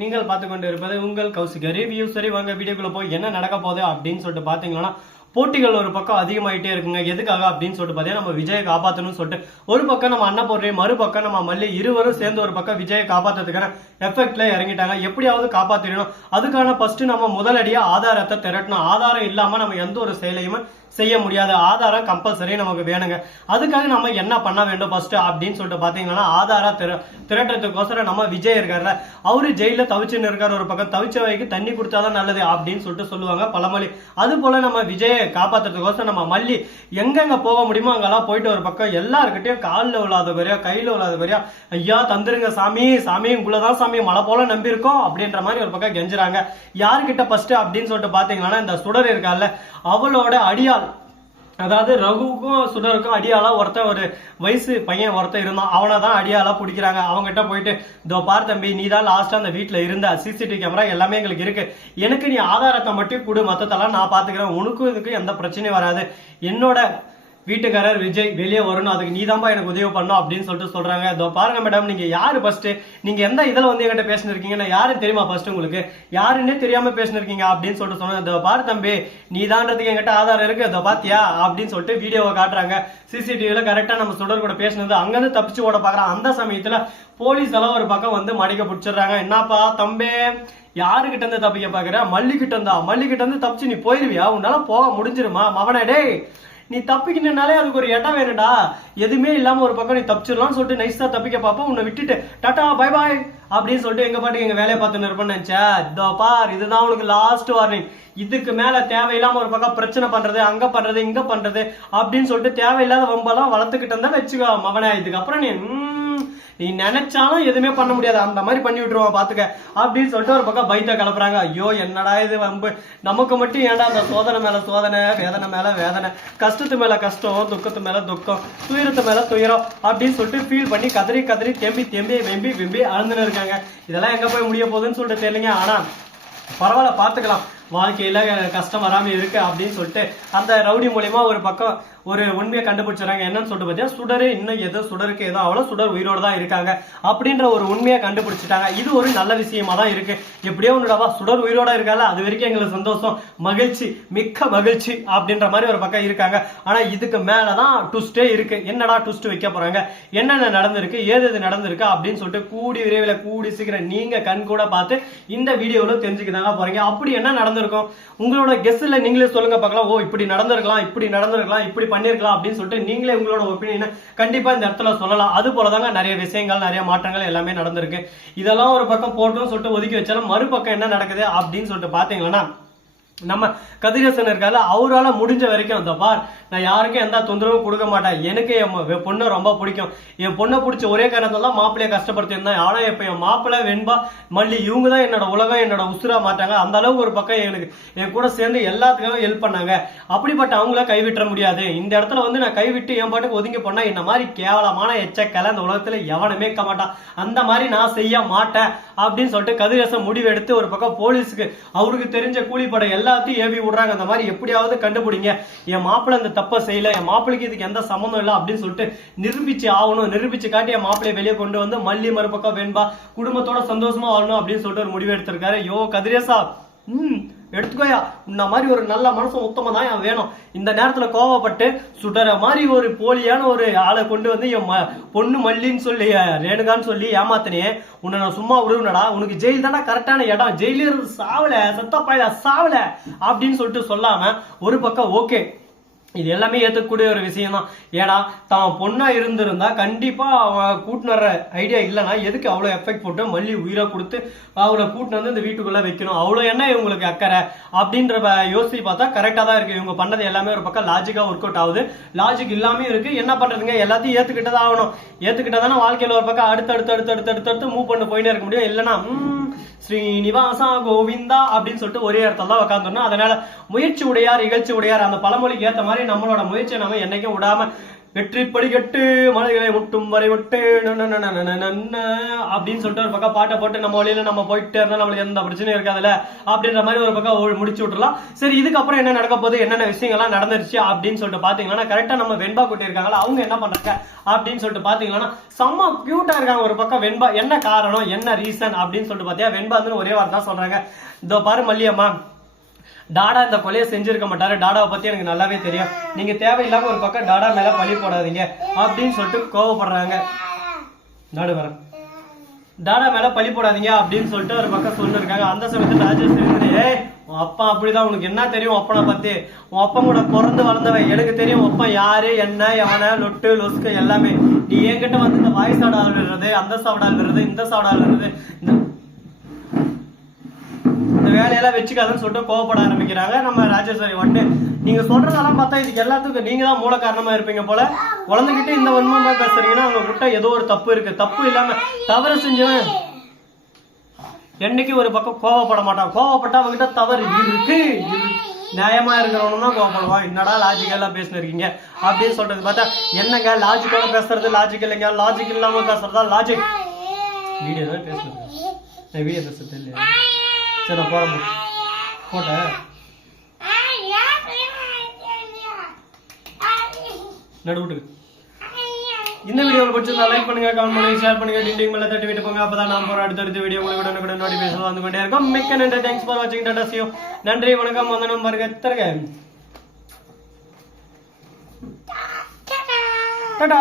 நீங்கள் பார்த்து கொண்டு இருப்பது உங்கள் கௌசிக ரிவ்யூ. சரி வாங்க வீடியோக்குள்ள போய் என்ன நடக்க போகுது அப்படின்னு சொல்லிட்டு பாத்தீங்கன்னா, போட்டிகள் ஒரு பக்கம் அதிகமாயிட்டே இருக்குங்க. எதுக்காக அப்படின்னு சொல்லிட்டு பாத்தீங்கன்னா, நம்ம விஜயை காப்பாற்றணும்னு சொல்லிட்டு ஒரு பக்கம் நம்ம அன்னபூர்ணி, மறுபக்கம் நம்ம மல்லி, இருவரும் சேர்ந்து ஒரு பக்கம் விஜயை காப்பாற்றுறதுக்கான எஃபெக்ட்ல இறங்கிட்டாங்க. எப்படியாவது காப்பாத்திடணும், அதுக்கான ஃபர்ஸ்ட் நம்ம முதலடியா ஆதாரத்தை திரட்டணும். ஆதாரம் இல்லாம நம்ம எந்த ஒரு செயலையுமே செய்ய முடியாது. ஆதாரம் கம்பல்சரி நமக்கு வேணுங்க. அதுக்காக நம்ம என்ன பண்ண வேண்டும் ஃபர்ஸ்ட் அப்படின்னு சொல்லிட்டு பாத்தீங்கன்னா, ஆதாரம் திரட்டுறதுக்கோசரம் நம்ம விஜய் இருக்காருல்ல, அவரு ஜெயில தவிச்சுன்னு இருக்காரு. ஒரு பக்கம் தவிச்ச வைக்கு தண்ணி கொடுத்தாதான் நல்லது அப்படின்னு சொல்லிட்டு சொல்லுவாங்க பழமொழி. அது போல நம்ம விஜயை காப்பாத்துறதுக்கோசரம் நம்ம மல்லி எங்கெங்க போக முடியுமோ அங்கெல்லாம் போயிட்டு ஒரு பக்கம் எல்லாருக்கிட்டையும் காலில் விழாத பெரியா கையில விழாத பெரியா, ஐயா தந்துருங்க சாமி, சாமி உங்களதான் சாமி மழை போல நம்பி இருக்கோம் அப்படின்ற மாதிரி ஒரு பக்கம் கெஞ்சுறாங்க. யாருக்கிட்ட ஃபர்ஸ்ட் அப்படின்னு சொல்லிட்டு பாத்தீங்கன்னா, இந்த சுடர் இருக்கால அவளோட அடியாள், அதாவது ரகுவுக்கும் சுடருக்கும் அடியாளா ஒருத்தன், ஒரு வயசு பையன் ஒருத்தன் இருந்தான். அவனை தான் அடியாளா பிடிக்கிறாங்க. அவங்ககிட்ட போயிட்டு, இதோ பார் தம்பி, நீ தான் லாஸ்டா அந்த வீட்டுல இருந்த, சிசிடிவி கேமரா எல்லாமே எங்களுக்கு இருக்கு, எனக்கு நீ ஆதாரத்தை மட்டும் கொடு, மத்ததெல்லாம் நான் பாத்துக்கிறேன், உனக்கும் இதுக்கு எந்த பிரச்சனையும் வராது, என்னோட வீட்டுக்காரர் விஜய் வெளியே வரணும், அதுக்கு நீதான்பா எனக்கு உதவி பண்ணும் அப்படின்னு சொல்லிட்டு சொல்றாங்க. இதோ பாருங்க மேடம், நீங்க யாரு ஃபர்ஸ்ட், நீங்க எந்த இதுல வந்து என்கிட்ட பேசினிருக்கீங்க, நான் யாரும் தெரியுமா ஃபர்ஸ்ட், உங்களுக்கு யாருன்னே தெரியாம பேசினிருக்கீங்க அப்படின்னு சொல்லிட்டு சொன்னேன். இதோ பாரு தம்பி, நீதான்றதுக்கு என்கிட்ட ஆதாரம் இருக்கு, இதோ பாத்தியா அப்படின்னு சொல்லிட்டு வீடியோவை காட்டுறாங்க. சிசிடிவில கரெக்டா நம்ம சுடர் கூட பேசினது அங்கிருந்து தப்பிச்சு ஓட பாக்குறான். அந்த சமயத்துல போலீஸ் எல்லாம் ஒரு பக்கம் வந்து மடிக்க பிடிச்சிடுறாங்க. என்னப்பா தம்பி, யாருகிட்ட இருந்து தப்பிக்க பாக்குற, மல்லிகிட்ட இருந்தா, மல்லிகிட்ட இருந்து தப்பிச்சு நீ போயிருவியா, உன்னால போக முடிஞ்சிருமா மவனே, டேய் நீ தப்பிக்கணும்னாலே அதுக்கு ஒரு இடம் வேணும்டா, எதுவுமே இல்லாம ஒரு பக்கம் நீ தப்பிச்சிடலாம்னு சொல்லிட்டு நைஸா தப்பிக்க பாப்போம், உன்னை விட்டுட்டு டாடா பை பாய் அப்படின்னு சொல்லிட்டு எங்க பாட்டுக்கு எங்க வேலையை பார்த்துன்னு இருப்பேன்னு நினைச்சா, இதோ பார் இதுதான் உனக்கு லாஸ்ட் வார்னிங், இதுக்கு மேல தேவையில்லாம ஒரு பக்கம் பிரச்சனை பண்றது, அங்க பண்றது இங்க பண்றது அப்படின்னு சொல்லிட்டு தேவையில்லாத வம்பெல்லாம் வளர்த்துக்கிட்டு இருந்தா வச்சுக்கோ மவனே, இதுக்கப்புறம் நீ நினைச்சாலும் எதுவுமே பண்ண முடியாது, அந்த மாதிரி பண்ணி விட்டுருவான் பாத்துக்க அப்படின்னு சொல்லிட்டு ஒரு பக்கம் பைத்த கலப்புறாங்க. ஐயோ என்னடா இது வம்பு, நமக்கு மட்டும் ஏன்டா அந்த சோதனை மேல சோதனை, வேதனை மேல வேதனை, கஷ்டத்து மேல கஷ்டம், துக்கத்து மேல துக்கம், துயரத்து மேல துயரம் அப்படின்னு சொல்லிட்டு ஃபீல் பண்ணி கதறி கதறி தெம்பி தெம்பி வெம்பி வெம்பி அழுந்துன்னு இருக்காங்க. இதெல்லாம் எங்க போய் முடிய போகுதுன்னு சொல்லிட்டு தெரியலங்க. ஆனா பரவாயில்ல, பாத்துக்கலாம், வாழ்க்கையில கஷ்டம் வராம இருக்கு அப்படின்னு சொல்லிட்டு அந்த ரவுடி மூலியமா ஒரு பக்கம் ஒரு உண்மையை கண்டுபிடிச்சாங்க. என்னன்னு சொல்லிட்டு பாத்தீங்கன்னா, சுடரு இன்னும் ஏதோ சுடருக்கு ஏதோ அவ்வளவு சுடர் உயிரோடு தான் இருக்காங்க அப்படின்ற ஒரு உண்மையை கண்டுபிடிச்சிட்டாங்க. இது ஒரு நல்ல விஷயமா தான் இருக்கு. எப்படியோ ஒண்ணுடாவா சுடர் உயிரோட இருக்கால, அது வரைக்கும் எங்களுக்கு சந்தோஷம், மகிழ்ச்சி, மிக்க மகிழ்ச்சி அப்படின்ற மாதிரி ஒரு பக்கம் இருக்காங்க. ஆனா இதுக்கு மேலதான் ட்விஸ்டே இருக்கு. என்னடா ட்விஸ்ட் வைக்க போறாங்க, என்னென்ன நடந்திருக்கு, ஏது நடந்திருக்கு அப்படின்னு சொல்லிட்டு கூடி விரைவில் கூடி சீக்கிரம் நீங்க கண் கூட பார்த்து இந்த வீடியோல தெரிஞ்சுக்கிட்டாங்க போறீங்க. அப்படி என்ன நடந்திருக்கும் உங்களோட கெஸ்ட்ல நீங்களே சொல்லுங்க பார்க்கலாம். ஓ இப்படி நடந்திருக்கலாம், இப்படி நடந்திருக்கலாம், இப்படி பண்ணிருக்கலாம் அப்படின்னு சொல்லிட்டு நீங்களே உங்களோட ஒப்பீனியனை கண்டிப்பா இந்த இடத்துல சொல்லலாம். அது போலதாங்க நிறைய விஷயங்கள், நிறைய மாற்றங்கள் எல்லாமே நடந்திருக்கு. இதெல்லாம் ஒரு பக்கம் போட்டோம் சொல்லிட்டு ஒதுக்கி வச்சாலும் மறுபக்கம் என்ன நடக்குது அப்படின்னு சொல்லிட்டு பாத்தீங்கன்னா, நம்ம கதிரேசன் இருக்கால, அவரால முடிஞ்ச வரைக்கும் அந்த பார், நான் யாருக்கும் எந்த தொந்தரவும் கொடுக்க மாட்டேன், எனக்கு என் பொண்ணை ரொம்ப பிடிக்கும், என் பொண்ணை பிடிச்ச ஒரே காரணத்துல தான் மாப்பிள்ளைய கஷ்டப்படுத்திருந்தேன், ஆனா இப்ப என் மாப்பிள்ளை வெண்பா மல்லி இவங்க தான் என்னோட உலகம், என்னோட உசுரா மாட்டாங்க, அந்த அளவுக்கு ஒரு பக்கம் எனக்கு என் கூட சேர்ந்து எல்லாத்துக்கும் ஹெல்ப் பண்ணாங்க. அப்படிப்பட்ட அவங்கள கைவிட்ட முடியாது. இந்த இடத்துல வந்து நான் கைவிட்டு என் பாட்டுக்கு ஒதுங்கி போனா இந்த மாதிரி கேவலமான எச்சக்கலை இந்த உலகத்துல எவனுமே இருக்க மாட்டான், அந்த மாதிரி நான் செய்ய மாட்டேன் அப்படின்னு சொல்லிட்டு கதிரேசன் முடிவு எடுத்து ஒரு பக்கம் போலீஸுக்கு அவருக்கு தெரிஞ்ச கூலிப்படை எல்லாத்தையும் ஏவி விடுறாங்க. அந்த மாதிரி எப்படியாவது கண்டுபிடிங்க, என் மாப்பிள்ளை இந்த தப்ப செய்யல, என் மாப்பிளைக்கு இதுக்கு எந்த சம்மந்தம் இல்லை அப்படின்னு சொல்லிட்டு நிரூபிச்சு ஆகணும், நிரூபிச்சு காட்டி என் மாப்பிளையை வெளியே கொண்டு வந்து மல்லி மறுபக்கம் வெண்பா குடும்பத்தோட சந்தோஷமா வாழணும் அப்படின்னு சொல்லிட்டு ஒரு முடிவு எடுத்திருக்காரு. யோ கதிரேசா, எடுத்துக்கோயா, இந்த மாதிரி ஒரு நல்ல மனசு உத்தம தான் வேணும். இந்த நேரத்துல கோவப்பட்டு சுடற மாதிரி ஒரு போலியான ஒரு ஆளை கொண்டு வந்து என் பொண்ணு மல்லின்னு சொல்லி ரேணுகான்னு சொல்லி ஏமாத்தினே, உன்னை நான் சும்மா விடுவனடா, உனக்கு ஜெயில் தானே கரெக்டான இடம், ஜெயிலர் சாவல சத்தப்பாயில சாவல அப்படின்னு சொல்லிட்டு சொல்லாம ஒரு பக்கம் ஓகே இது எல்லாமே ஏற்றுக்கூடிய ஒரு விஷயம் தான். ஏன்னா தான் பொண்ணா இருந்திருந்தா கண்டிப்பா அவன் கூட்டினற ஐடியா இல்லைன்னா எதுக்கு அவ்வளோ எஃபெக்ட் போட்டு மல்லி உயிரை கொடுத்து அவளை கூட்டினு வந்து இந்த வீட்டுக்குள்ள வைக்கணும், அவ்வளோ என்ன இவங்களுக்கு அக்கறை அப்படின்ற யோசிச்சு பார்த்தா கரெக்டா தான் இருக்கு. இவங்க பண்ணது எல்லாமே ஒரு பக்கம் லாஜிக்கா ஒர்க் அவுட் ஆகுது, லாஜிக் இல்லாமே இருக்கு. என்ன பண்றதுங்க, எல்லாத்தையும் ஏத்துக்கிட்டதான் ஆகணும். ஏத்துக்கிட்டதானே வாழ்க்கையில ஒரு பக்கம் அடுத்தடுத்து மூவ் பண்ண போயினே இருக்க முடியும். இல்லைன்னா ஸ்ரீனிவாசா கோவிந்தா அப்படின்னு சொல்லிட்டு ஒரே இடத்துல தான் உட்காந்துடணும். அதனால முயற்சி உடையார் இகழ்ச்சி உடையார், அந்த பழமொழிக்கு ஏற்ற மாதிரி நம்மளோட முயற்சியை நம்ம என்னைக்கும் விடாம வெற்றி படிக்கட்டு மலைகளை முட்டும் வரை விட்டு அப்படின்னு சொல்லிட்டு ஒரு பக்கம் பாட்டை போட்டு நம்ம வழியில நம்ம போயிட்டே இருந்தா நம்மளுக்கு எந்த பிரச்சனையும் இருக்காதுல்ல அப்படின்ற மாதிரி ஒரு பக்கம் முடிச்சு விட்டுலாம். சரி, இதுக்கப்புறம் என்ன நடக்க போகுது, என்னென்ன விஷயங்கள்லாம் நடந்துருச்சு அப்படின்னு சொல்லிட்டு பாத்தீங்கன்னா கரெக்டா நம்ம வெண்பா குட்டி இருக்காங்களா அவங்க என்ன பண்றாங்க அப்படின்னு சொல்லிட்டு பாத்தீங்கன்னா செம்ம கியூட்டா இருக்காங்க ஒரு பக்கம். வெண்பா என்ன காரணம் என்ன ரீசன் அப்படின்னு சொல்லிட்டு பாத்தியா வெண்பா ஒரே வார்த்தை தான் சொல்றாங்க. இதோ பாரு மல்லியம்மா, டாடா இந்த கொலையை செஞ்சிருக்க மாட்டாரு, டாடாவை பத்தி எனக்கு நல்லாவே தெரியும், நீங்க தேவையில்லாம ஒரு பக்கம் டாடா மேல பழி போடாதீங்க அப்படின்னு சொல்லிட்டு கோவப்படுறாங்க. டாடா மேல பழி போடாதீங்க அப்படின்னு சொல்லிட்டு ஒரு பக்கம் சொல்லிருக்காங்க. அந்த சமயத்துல ராஜேஸ்வரி உன் அப்பா அப்படிதான், உனக்கு என்ன தெரியும் அப்பனை பத்தி, உன் அப்பா கூட பிறந்து வளர்ந்தவன், எனக்கு தெரியும் அப்பா யாரு என்ன எவன லொட்டு லொஸ்கு எல்லாமே. நீ என்கிட்ட வந்து இந்த வாய் சாடால் விடுறது, அந்த சாவடால் விடுறது, இந்த சாவடால் விடுறது, இந்த வேலையெல்லாம் வச்சுக்காதுன்னு சொல்லிட்டு கோவப்பட ஆரம்பிக்கிறாங்க நம்ம ராஜேஸ்வரி. வந்து நீங்க சொல்றதெல்லாம் பார்த்தா இதுக்கு எல்லாத்துக்கும் நீங்க தான் மூல காரணமா இருப்பீங்க போல. குழந்தைகிட்ட இந்த வன்மமா பேசுறீங்கன்னா அவங்க கிட்ட ஏதோ ஒரு தப்பு இருக்கு. தப்பு இல்லாம தவறு செஞ்சவன் என்னைக்கு ஒரு பக்கம் கோவப்பட மாட்டான். கோவப்பட்டா அவங்ககிட்ட தவறு இருக்கு, நியாயமா இருக்கிறவனு தான் கோவப்படுவான். என்னடா லாஜிக்கலா பேசினிருக்கீங்க அப்படின்னு சொல்றது பார்த்தா என்னங்க லாஜிக்கோட பேசுறது லாஜிக் இல்லைங்க, லாஜிக் இல்லாம பேசுறதா லாஜிக். வீடியோ தான் பேசுறது, வீடியோ பேசுறது இல்லையா? சரி நான் போறேன் போட்டேன் நடுவுட்டுக்கு. இந்த வீடியோ பிடிச்சிருந்தா லைக் பண்ணுங்க, கமெண்ட் பண்ணுங்க, ஷேர் பண்ணுங்க, டிண்டிங் மேல தட்டி விட்டு போங்க. அப்பதான் நான் போற அடுத்த வீடியோ உங்களுக்கு கூட நோட்டிபிகேஷன் வந்து கொண்டே இருக்கும். மிக்க நன்றி, தேங்க்ஸ் ஃபார் வாட்சிங், டாடா see you. நன்றி, வணக்கம், வந்தனம், பாருங்க தருங்க, டாடா.